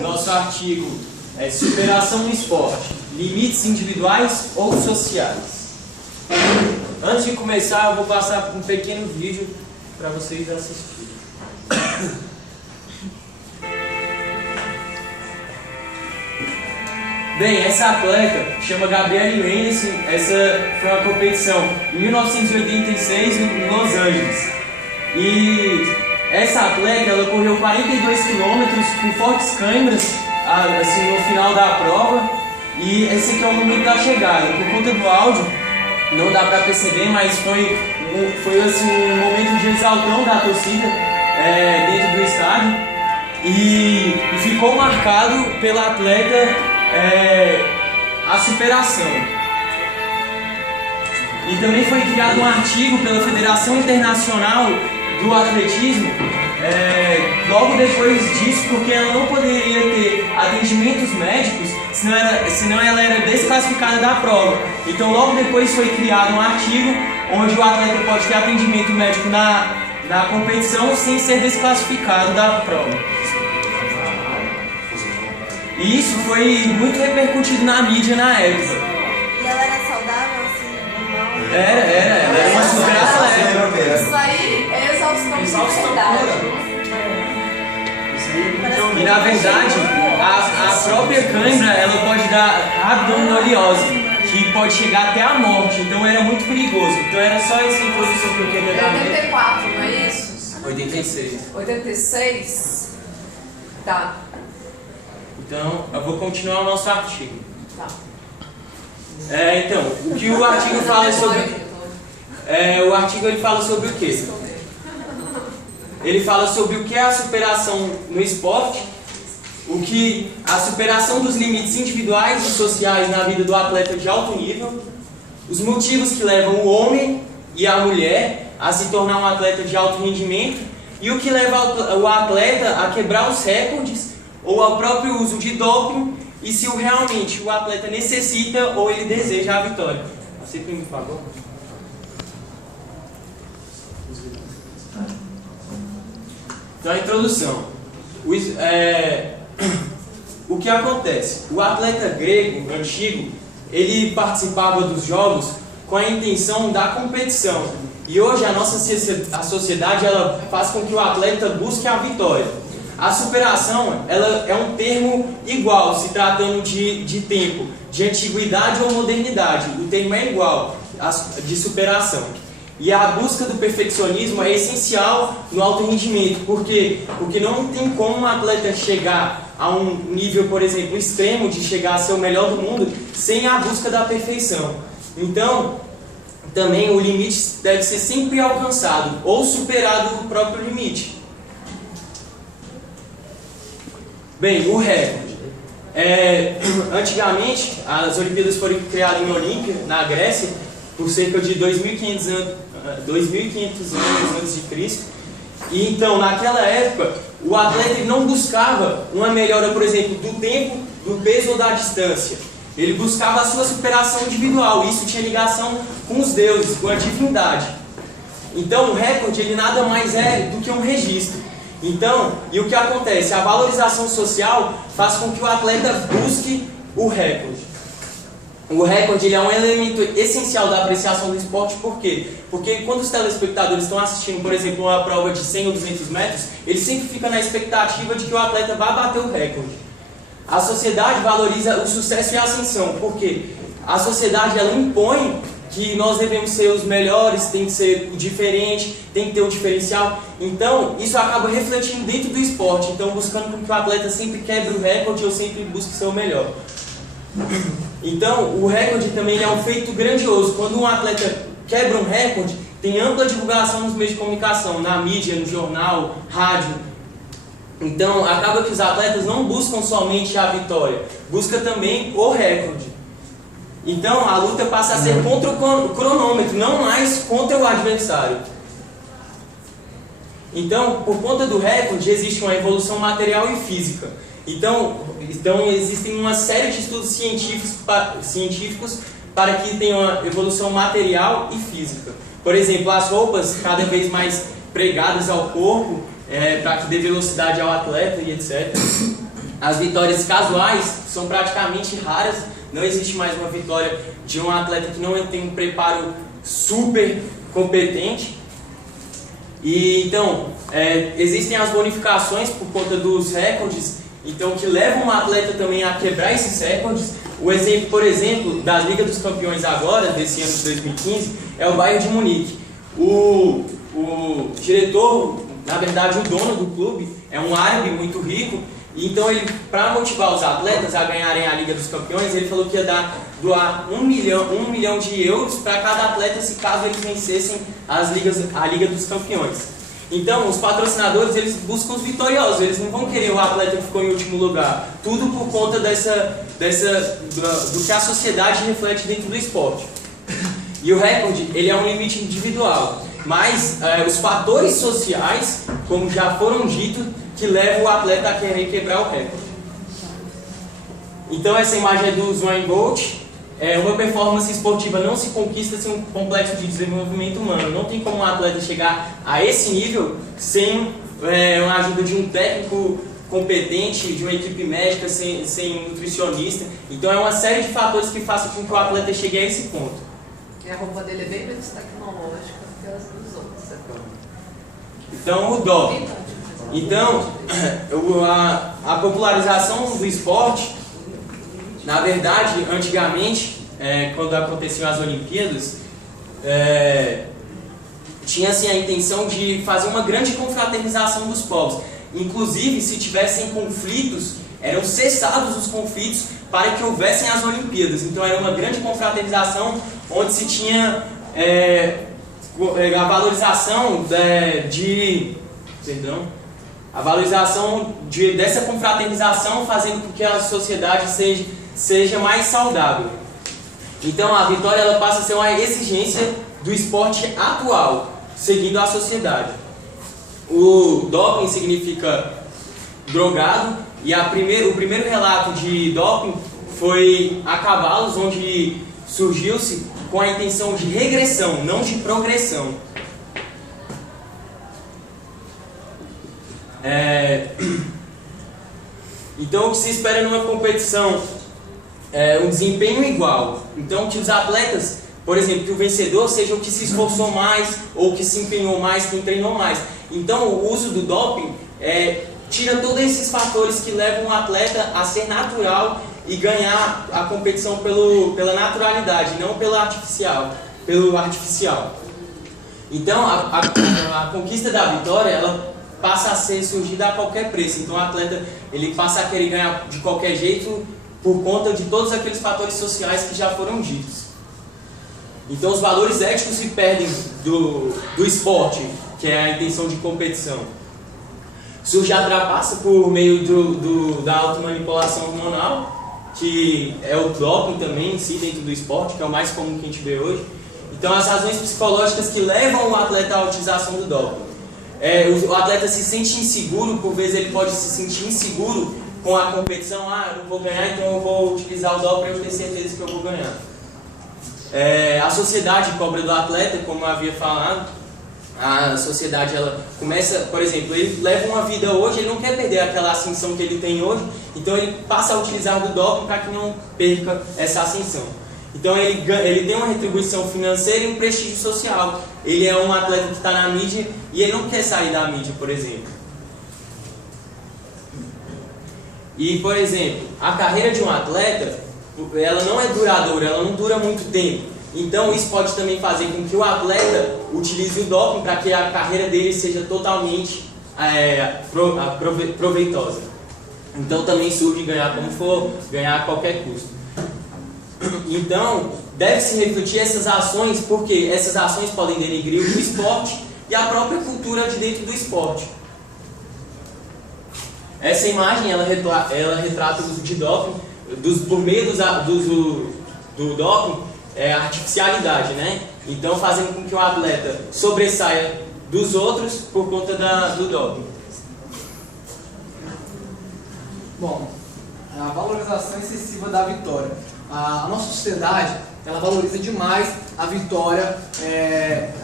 Nosso artigo é superação no esporte, limites individuais ou sociais. Antes de começar, eu vou passar um pequeno vídeo para vocês assistirem. Bem, essa atleta chama Gabrielle Mendes. Essa foi uma competição em 1986 em Los Angeles. E essa atleta, ela correu 42 quilômetros com fortes câimbras assim, no final da prova. E esse aqui é o momento da chegada. Por conta do áudio, não dá para perceber, mas foi assim, um momento de exaltão da torcida dentro do estádio. E ficou marcado pela atleta a superação. E também foi criado um artigo pela Federação Internacional do Atletismo logo depois disso, porque ela não poderia ter atendimentos médicos, senão ela era desclassificada da prova. Então logo depois foi criado um artigo onde o atleta pode ter atendimento médico na competição sem ser desclassificado da prova. E isso foi muito repercutido na mídia na época. E ela era saudável, assim, normal? Ela era uma super atleta. Isso aí é exaustão de verdade. E na verdade, a própria cãibra, ela pode dar abdominoliose, que pode chegar até a morte, então era muito perigoso. Então era só essa introdução que eu queria dar. 84, não é isso? 86. 86? Tá. Então, eu vou continuar o nosso artigo. Tá. Então, o que o artigo fala sobre... o artigo ele fala sobre o quê? Ele fala sobre o que é a superação no esporte, a superação dos limites individuais e sociais na vida do atleta de alto nível, os motivos que levam o homem e a mulher a se tornar um atleta de alto rendimento e o que leva o atleta a quebrar os recordes ou ao próprio uso de doping, e se realmente o atleta necessita ou ele deseja a vitória. Aceita, por favor. Então, a introdução. O que acontece? O atleta grego antigo, ele participava dos jogos com a intenção da competição. E hoje a sociedade ela faz com que o atleta busque a vitória. A superação ela é um termo igual, se tratando de tempo, de antiguidade ou modernidade. O termo é igual, de superação. E a busca do perfeccionismo é essencial no alto rendimento, porque não tem como um atleta chegar a um nível, por exemplo, extremo, de chegar a ser o melhor do mundo, sem a busca da perfeição. Então, também o limite deve ser sempre alcançado, ou superado o próprio limite. Bem, o recorde. Antigamente, as Olimpíadas foram criadas em Olímpia, na Grécia, por cerca de 2.500 anos antes de Cristo. E então, naquela época, o atleta não buscava uma melhora, por exemplo, do tempo, do peso ou da distância. Ele buscava a sua superação individual. Isso tinha ligação com os deuses, com a divindade. Então, o recorde ele nada mais é do que um registro. Então, e o que acontece? A valorização social faz com que o atleta busque o recorde. O recorde ele é um elemento essencial da apreciação do esporte, por quê? Porque quando os telespectadores estão assistindo, por exemplo, uma prova de 100 ou 200 metros, ele sempre fica na expectativa de que o atleta vá bater o recorde. A sociedade valoriza o sucesso e a ascensão, porque a sociedade ela impõe que nós devemos ser os melhores, tem que ser o diferente, tem que ter um diferencial. Então, isso acaba refletindo dentro do esporte, então buscando que o atleta sempre quebre o recorde ou sempre busque ser o melhor. Então, o recorde também é um feito grandioso. Quando um atleta quebra um recorde, tem ampla divulgação nos meios de comunicação, na mídia, no jornal, rádio. Então, acaba que os atletas não buscam somente a vitória, buscam também o recorde. Então, a luta passa a ser contra o cronômetro, não mais contra o adversário. Então, por conta do recorde, existe uma evolução material e física. Então existem uma série de estudos científicos para que tenha uma evolução material e física. Por exemplo, as roupas cada vez mais pregadas ao corpo, para que dê velocidade ao atleta e etc. As vitórias casuais são praticamente raras, não existe mais uma vitória de um atleta que não tem um preparo super competente. E então, existem as bonificações por conta dos recordes, então que levam o atleta também a quebrar esses recordes. O exemplo, por exemplo, da Liga dos Campeões agora, desse ano de 2015, é o Bayern de Munique. O diretor, na verdade o dono do clube, é um árabe muito rico, e então ele, para motivar os atletas a ganharem a Liga dos Campeões, ele falou que ia doar 1 milhão de euros para cada atleta se caso eles vencessem a Liga dos Campeões. Então, os patrocinadores, eles buscam os vitoriosos, eles não vão querer o atleta que ficou em último lugar. Tudo por conta do que a sociedade reflete dentro do esporte. E o recorde, ele é um limite individual, mas os fatores sociais, como já foram ditos, que levam o atleta a querer quebrar o recorde. Então, essa imagem é do Usain Bolt. Uma performance esportiva não se conquista sem um complexo de desenvolvimento humano. Não tem como um atleta chegar a esse nível sem a ajuda de um técnico competente, de uma equipe médica, sem nutricionista. Então é uma série de fatores que fazem com que o atleta chegue a esse ponto. E a roupa dele é bem menos tecnológica do que as dos outros. Então o doping. Então, a popularização do esporte, na verdade, antigamente, quando aconteciam as Olimpíadas, tinha assim, a intenção de fazer uma grande confraternização dos povos. Inclusive, se tivessem conflitos, eram cessados os conflitos para que houvessem as Olimpíadas. Então era uma grande confraternização onde se tinha a valorização dessa confraternização, fazendo com que a sociedade seja mais saudável. Então a vitória ela passa a ser uma exigência do esporte atual, seguindo a sociedade. O doping significa drogado, e o primeiro relato de doping foi a cavalos, onde surgiu-se com a intenção de regressão, não de progressão. Então o que se espera numa competição é um desempenho igual. Então que os atletas, por exemplo, que o vencedor seja o que se esforçou mais ou que se empenhou mais, quem treinou mais. Então o uso do doping tira todos esses fatores que levam o atleta a ser natural e ganhar a competição pela naturalidade, não pelo artificial. Então a conquista da vitória ela passa a ser surgida a qualquer preço. Então o atleta ele passa a querer ganhar de qualquer jeito por conta de todos aqueles fatores sociais que já foram ditos. Então os valores éticos se perdem do esporte, que é a intenção de competição. Surge a trapaça por meio da automanipulação hormonal, que é o doping também em si dentro do esporte, que é o mais comum que a gente vê hoje. Então as razões psicológicas que levam o atleta à utilização do doping. O atleta se sente inseguro, por vezes ele pode se sentir inseguro com a competição. Eu não vou ganhar, então eu vou utilizar o doping para eu ter certeza que eu vou ganhar. A sociedade cobra do atleta, como eu havia falado. A sociedade ela começa, por exemplo, ele leva uma vida hoje, ele não quer perder aquela ascensão que ele tem hoje, então ele passa a utilizar do doping para que não perca essa ascensão. Então ele tem uma retribuição financeira e um prestígio social. Ele é um atleta que está na mídia e ele não quer sair da mídia, por exemplo. E, por exemplo, a carreira de um atleta, ela não é duradoura, ela não dura muito tempo. Então isso pode também fazer com que o atleta utilize o doping para que a carreira dele seja totalmente proveitosa. Então também surge ganhar como for, ganhar a qualquer custo. Então deve-se refletir essas ações, porque essas ações podem denegrir o esporte e a própria cultura de dentro do esporte. Essa imagem ela retrata o uso de doping, por meio do doping, a artificialidade, né? Então fazendo com que o atleta sobressaia dos outros por conta do doping. Bom, a valorização excessiva da vitória. A nossa sociedade ela valoriza demais a vitória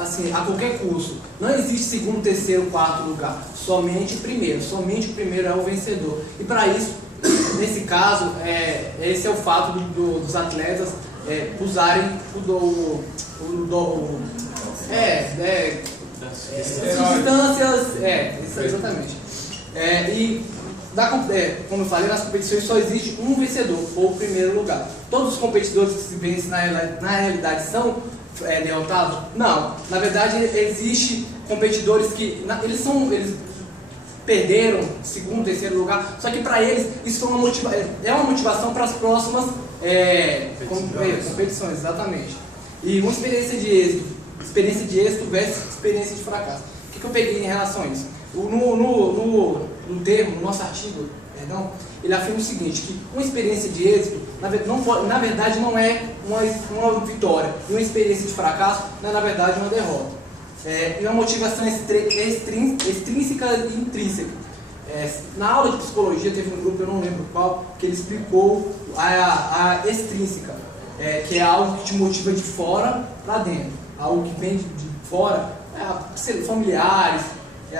assim, a qualquer custo. Não existe segundo, terceiro, quarto lugar. Somente o primeiro é o vencedor. E para isso, nesse caso, esse é o fato dos atletas usarem substâncias, isso, exatamente. Como eu falei, nas competições só existe um vencedor, ou primeiro lugar. Todos os competidores que se vencem na realidade são derrotados? Não. Na verdade, existe competidores que eles perderam segundo, terceiro lugar, só que para eles isso foi uma motivação para as próximas competições, exatamente. E uma experiência de êxito versus experiência de fracasso. O que eu peguei em relação a isso? No nosso artigo, ele afirma o seguinte, que uma experiência de êxito, na verdade, não é uma vitória, e uma experiência de fracasso não é, na verdade, uma derrota. E uma motivação extrínseca e intrínseca. Na aula de psicologia teve um grupo, eu não lembro qual, que ele explicou a extrínseca, que é algo que te motiva de fora para dentro, algo que vem de fora, familiares,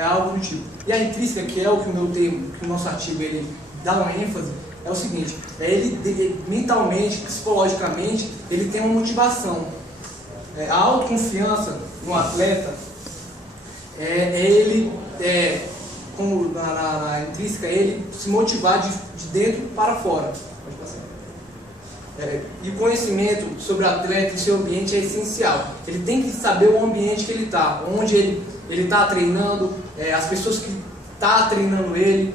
algo do tipo. E a intrínseca, que é o que o nosso artigo ele dá uma ênfase, é o seguinte, ele mentalmente, psicologicamente, ele tem uma motivação. A autoconfiança no atleta, como na intrínseca, ele se motivar de dentro para fora. E o conhecimento sobre o atleta e seu ambiente é essencial. Ele tem que saber o ambiente que ele está, onde ele está treinando, as pessoas que estão treinando ele.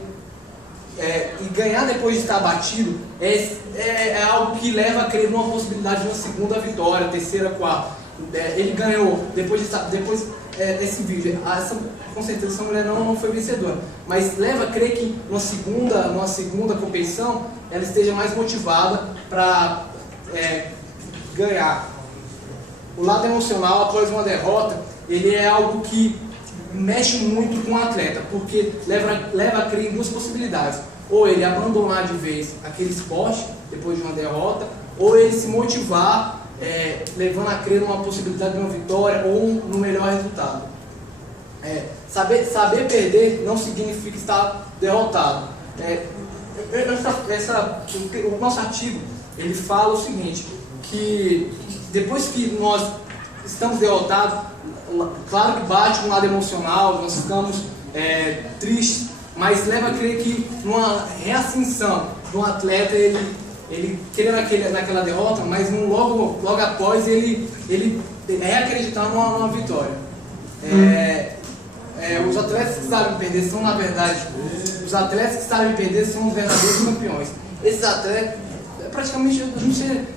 E ganhar depois de estar batido é algo que leva a crer numa possibilidade de uma segunda vitória, terceira, quarta. Ele ganhou esse vídeo. Com certeza essa mulher não foi vencedora, mas leva a crer que numa segunda competição ela esteja mais motivada para ganhar. O lado emocional após uma derrota, ele é algo que mexe muito com o atleta, porque leva a crer em duas possibilidades: ou ele abandonar de vez aquele esporte depois de uma derrota, ou ele se motivar levando a crer numa possibilidade de uma vitória ou no melhor resultado. Saber perder não significa estar derrotado. O nosso artigo ele fala o seguinte, que depois que nós estamos derrotados, claro que bate um lado emocional, nós ficamos tristes, mas leva a crer que numa reascensão de um atleta, ele querendo naquela derrota, mas logo após ele reacreditar numa vitória. Os atletas que sabem perder são, na verdade, são os verdadeiros campeões. Esses atletas, praticamente, eu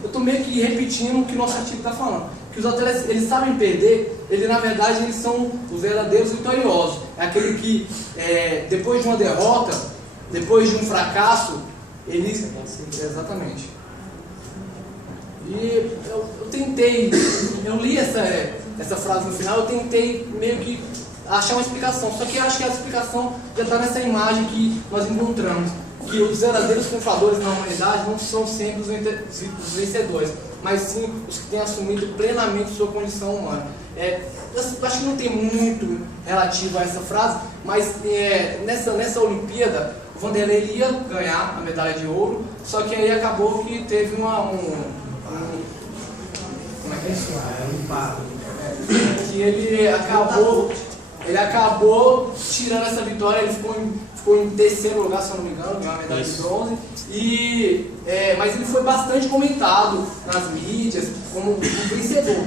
estou meio que repetindo o que o nosso artigo está falando. Que os atletas, eles sabem perder, na verdade, eles são os verdadeiros vitoriosos. É aquele que, depois de uma derrota, depois de um fracasso, eles... Exatamente. E eu li essa frase no final, eu tentei meio que achar uma explicação, só que eu acho que a explicação já está nessa imagem que nós encontramos, que os verdadeiros triunfadores na humanidade não são sempre os vencedores, mas sim os que têm assumido plenamente sua condição humana. Eu acho que não tem muito relativo a essa frase, mas nessa Olimpíada, o Vanderlei ele ia ganhar a medalha de ouro, só que aí acabou que teve como é que é isso? Que ele acabou tirando essa vitória, ele ficou em terceiro lugar, se eu não me engano, ganhou a medalha de bronze, mas ele foi bastante comentado nas mídias como um vencedor.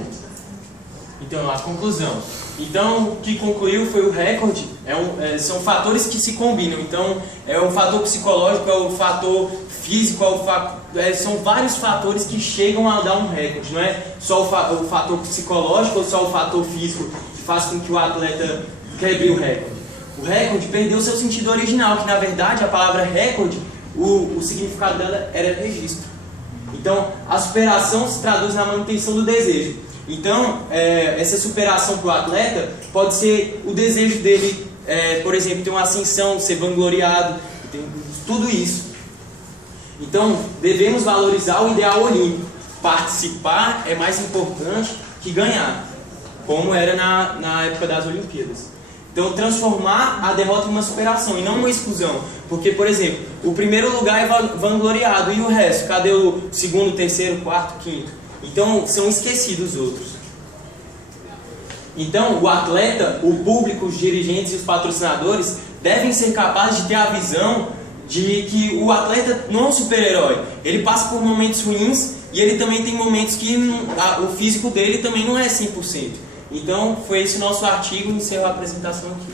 Então, a conclusão. Então, o que concluiu foi o recorde, são fatores que se combinam. Então, é o fator psicológico, é o fator físico, são vários fatores que chegam a dar um recorde. Não é só o fator psicológico ou só o fator físico que faz com que o atleta quebre o recorde. O recorde perdeu seu sentido original, que na verdade a palavra recorde, o significado dela era registro. Então, a superação se traduz na manutenção do desejo. Então, essa superação para o atleta pode ser o desejo dele, por exemplo, ter uma ascensão, ser vangloriado, tudo isso. Então, devemos valorizar o ideal olímpico. Participar é mais importante que ganhar, como era na época das Olimpíadas. Então, transformar a derrota em uma superação e não uma exclusão. Porque, por exemplo, o primeiro lugar é vangloriado e o resto? Cadê o segundo, terceiro, quarto, quinto? Então, são esquecidos os outros. Então, o atleta, o público, os dirigentes e os patrocinadores devem ser capazes de ter a visão de que o atleta não é um super-herói. Ele passa por momentos ruins e ele também tem momentos que o físico dele também não é 100%. Então, foi esse o nosso artigo e encerro a apresentação aqui.